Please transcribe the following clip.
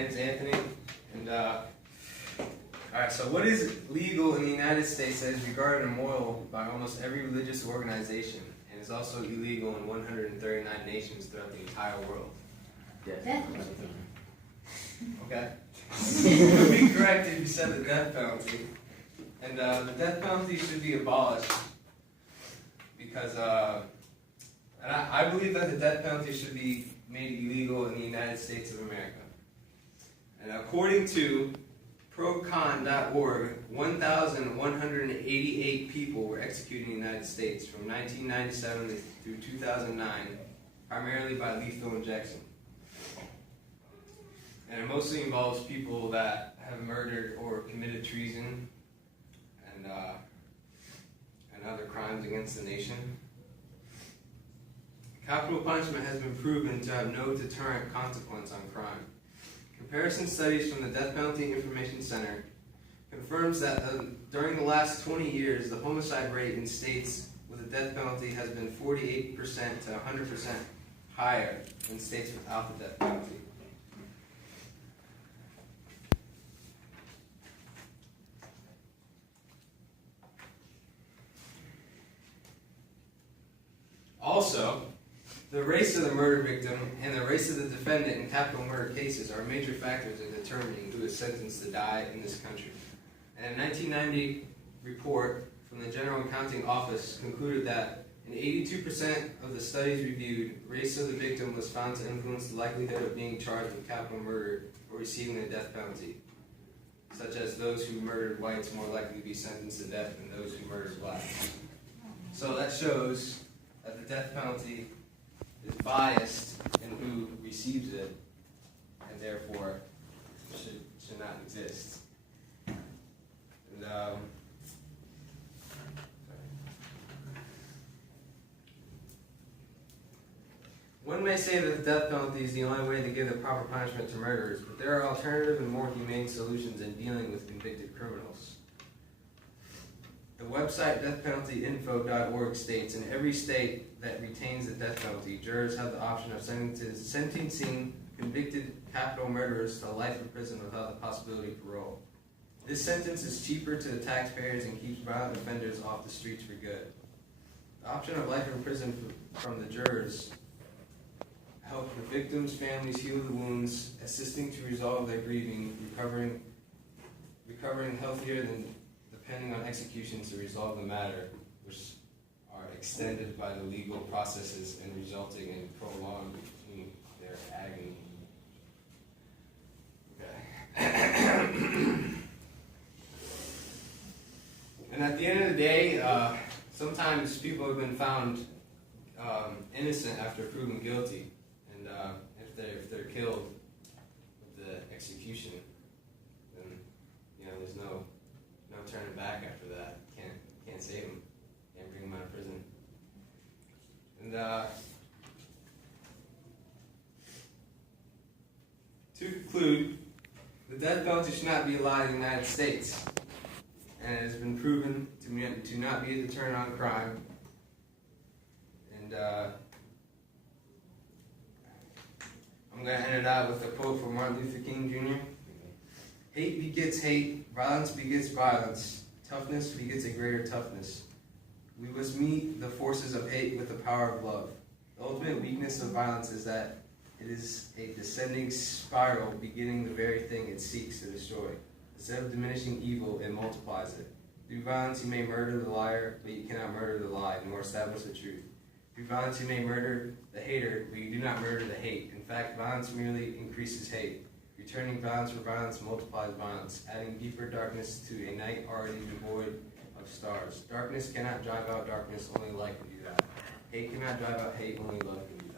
name's Anthony, and alright, so what is legal in the United States that is regarded immoral by almost every religious organization, and is also illegal in 139 nations throughout the entire world? Death penalty. Okay. You would be correct if you said the death penalty. And the death penalty should be abolished because, and I believe that the death penalty should be made illegal in the United States of America. And according to procon.org, 1,188 people were executed in the United States from 1997 through 2009, primarily by lethal injection. And it mostly involves people that have murdered or committed treason and other crimes against the nation. Capital punishment has been proven to have no deterrent consequence on crime. Comparison studies from the Death Penalty Information Center confirms that during the last 20 years, the homicide rate in states with a death penalty has been 48% to 100% higher than states without the death penalty. Also, the race of the murder victim and the race of the defendant in capital murder cases are major factors in determining who is sentenced to die in this country. And a 1990 report from the General Accounting Office concluded that in 82% of the studies reviewed, race of the victim was found to influence the likelihood of being charged with capital murder or receiving the death penalty, such as those who murdered whites more likely to be sentenced to death than those who murdered blacks. So that shows that the death penalty is biased in who receives it, and therefore should not exist. And one may say that the death penalty is the only way to give the proper punishment to murderers, but there are alternative and more humane solutions in dealing with convicted criminals. The website deathpenaltyinfo.org states, in every state that retains the death penalty, jurors have the option of sentencing convicted capital murderers to life in prison without the possibility of parole. This sentence is cheaper to the taxpayers and keeps violent offenders off the streets for good. The option of life in prison from the jurors help the victims' families heal the wounds, assisting to resolve their grieving, recovering healthier than depending on executions to resolve the matter, which are extended by the legal processes and resulting in prolonged between their agony. Okay. And at the end of the day, sometimes people have been found innocent after proven guilty, and if they're killed with the execution, then there's no turning back after that. Can't save them. Can't bring them out of prison. And to conclude, the death penalty should not be allowed in the United States, and it has been proven to not be a deterrent on crime. And I'm going to end it out with a quote from Martin Luther King Jr. Hate begets hate, violence begets violence, toughness begets a greater toughness. We must meet the forces of hate with the power of love. The ultimate weakness of violence is that it is a descending spiral beginning the very thing it seeks to destroy. Instead of diminishing evil, it multiplies it. Through violence you may murder the liar, but you cannot murder the lie, nor establish the truth. Through violence you may murder the hater, but you do not murder the hate. In fact, violence merely increases hate. Returning violence for violence multiplies violence, adding deeper darkness to a night already devoid of stars. Darkness cannot drive out darkness, only light can do that. Hate cannot drive out hate, only love can do that.